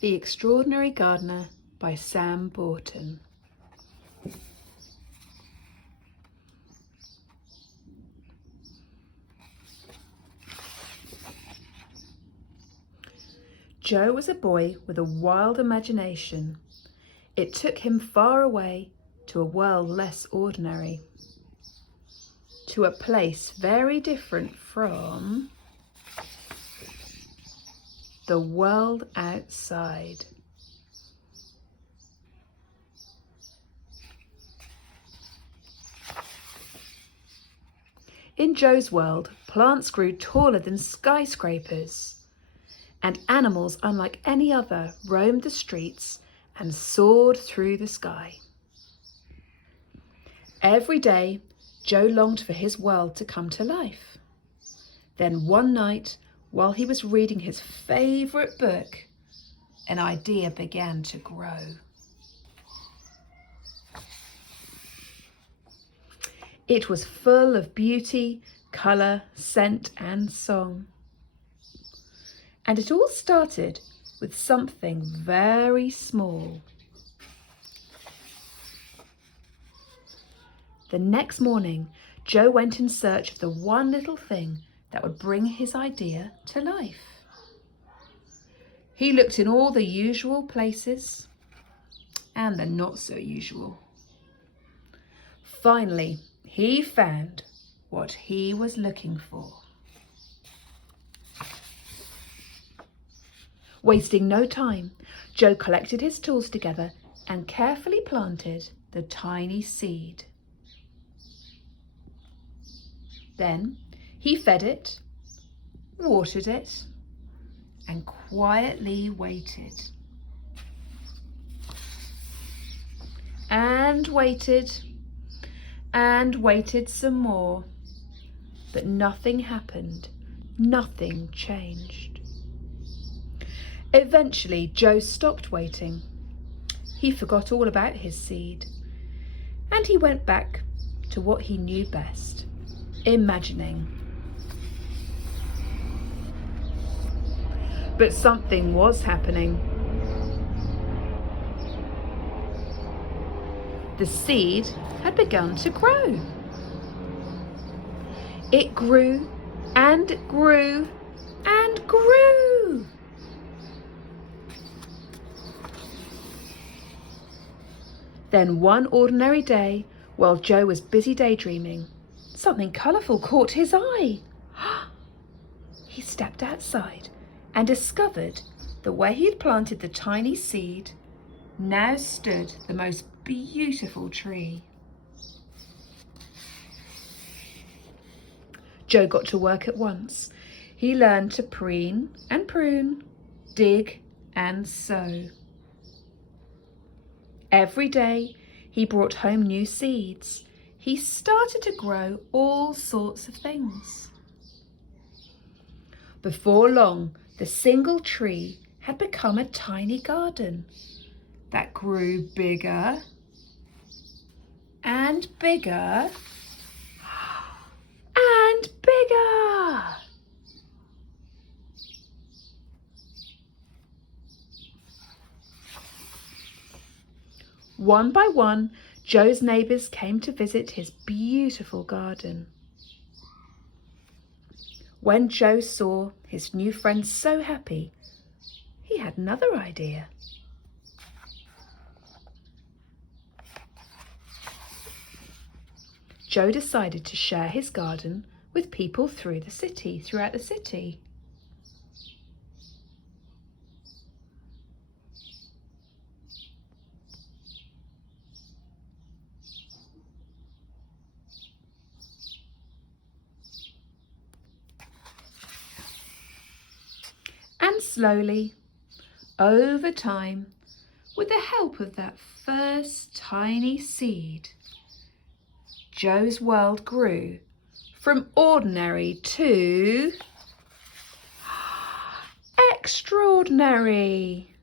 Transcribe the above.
The Extraordinary Gardener by Sam Boughton. Joe was a boy with a wild imagination. It took him far away to a world less ordinary, to a place very different from the world outside. In Joe's world, plants grew taller than skyscrapers, and animals unlike any other roamed the streets and soared through the sky. Every day, Joe longed for his world to come to life. Then one night, while he was reading his favourite book, an idea began to grow. It was full of beauty, colour, scent and song. And it all started with something very small. The next morning, Joe went in search of the one little thing that would bring his idea to life. He looked in all the usual places and the not so usual. Finally, he found what he was looking for. Wasting no time, Joe collected his tools together and carefully planted the tiny seed. Then he fed it, watered it, and quietly waited. And waited, and waited some more. But nothing happened, nothing changed. Eventually, Joe stopped waiting. He forgot all about his seed, and he went back to what he knew best. Imagining. But something was happening. The seed had begun to grow. It grew and grew and grew. Then one ordinary day, while Joe was busy daydreaming, something colourful caught his eye. He stepped outside and discovered that where he had planted the tiny seed now stood the most beautiful tree. Joe got to work at once. He learned to preen and prune, dig and sow. Every day he brought home new seeds. He started to grow all sorts of things. Before long, the single tree had become a tiny garden that grew bigger and bigger and bigger. One by one, Joe's neighbours came to visit his beautiful garden. When Joe saw his new friends so happy, he had another idea. Joe decided to share his garden with people throughout the city. And slowly, over time, with the help of that first tiny seed, Joe's world grew from ordinary to extraordinary.